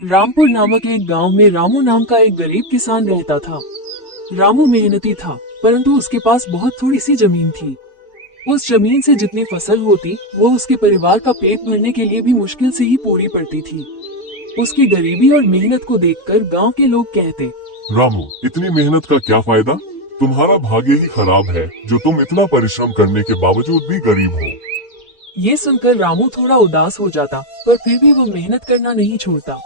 रामपुर नामक एक गांव में रामू नाम का एक गरीब किसान रहता था। रामू मेहनती था, परंतु उसके पास बहुत थोड़ी सी जमीन थी। उस जमीन से जितनी फसल होती वो उसके परिवार का पेट भरने के लिए भी मुश्किल से ही पूरी पड़ती थी। उसकी गरीबी और मेहनत को देखकर गांव के लोग कहते, रामू, इतनी मेहनत का क्या फायदा? तुम्हारा भाग्य ही खराब है जो तुम इतना परिश्रम करने के बावजूद भी गरीब हो। ये सुनकर रामू थोड़ा उदास हो जाता, पर फिर भी वो मेहनत करना नहीं छोड़ता।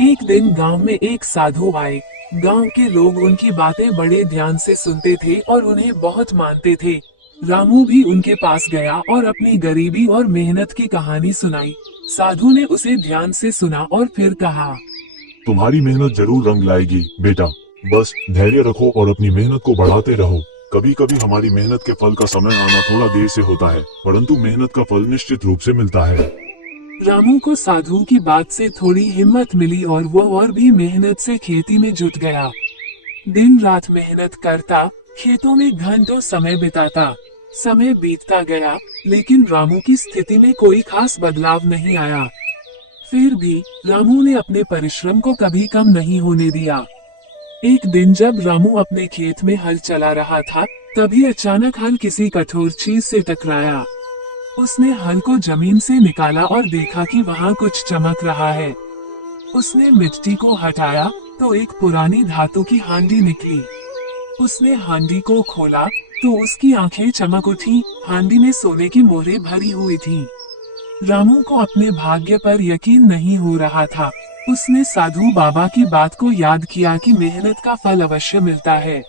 एक दिन गांव में एक साधु आए। गांव के लोग उनकी बातें बड़े ध्यान से सुनते थे और उन्हें बहुत मानते थे। रामू भी उनके पास गया और अपनी गरीबी और मेहनत की कहानी सुनाई। साधु ने उसे ध्यान से सुना और फिर कहा, तुम्हारी मेहनत जरूर रंग लाएगी बेटा। बस धैर्य रखो और अपनी मेहनत को बढ़ाते रहो। कभी कभी हमारी मेहनत के फल का समय आना थोड़ा देर से होता है, परंतु मेहनत का फल निश्चित रूप से मिलता है। रामू को साधु की बात से थोड़ी हिम्मत मिली और वो और भी मेहनत से खेती में जुट गया। दिन रात मेहनत करता, खेतों में घंटों समय बिताता। समय बीतता गया, लेकिन रामू की स्थिति में कोई खास बदलाव नहीं आया। फिर भी रामू ने अपने परिश्रम को कभी कम नहीं होने दिया। एक दिन जब रामू अपने खेत में हल चला रहा था, तभी अचानक हल किसी कठोर चीज से टकराया। उसने हल को जमीन से निकाला और देखा कि वहाँ कुछ चमक रहा है। उसने मिट्टी को हटाया तो एक पुरानी धातु की हांडी निकली। उसने हांडी को खोला तो उसकी आंखें चमक उठी। हांडी में सोने की मोहरें भरी हुई थीं। रामू को अपने भाग्य पर यकीन नहीं हो रहा था। उसने साधु बाबा की बात को याद किया कि मेहनत का फल अवश्य मिलता है।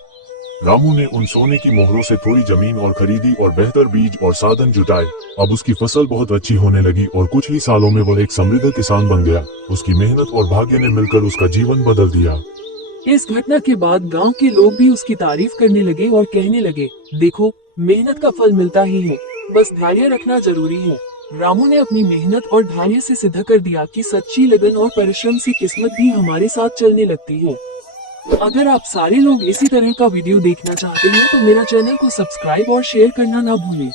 रामू ने उन सोने की मोहरों से थोड़ी जमीन और खरीदी और बेहतर बीज और साधन जुटाए। अब उसकी फसल बहुत अच्छी होने लगी और कुछ ही सालों में वह एक समृद्ध किसान बन गया। उसकी मेहनत और भाग्य ने मिलकर उसका जीवन बदल दिया। इस घटना के बाद गांव के लोग भी उसकी तारीफ करने लगे और कहने लगे, देखो, मेहनत का फल मिलता ही है, बस धैर्य रखना जरूरी है। रामू ने अपनी मेहनत और धैर्य से सिद्ध कर दिया कि सच्ची लगन और परिश्रम से किस्मत भी हमारे साथ चलने लगती है। अगर आप सारे लोग इसी तरह का वीडियो देखना चाहते हैं तो मेरा चैनल को सब्सक्राइब और शेयर करना ना भूलें।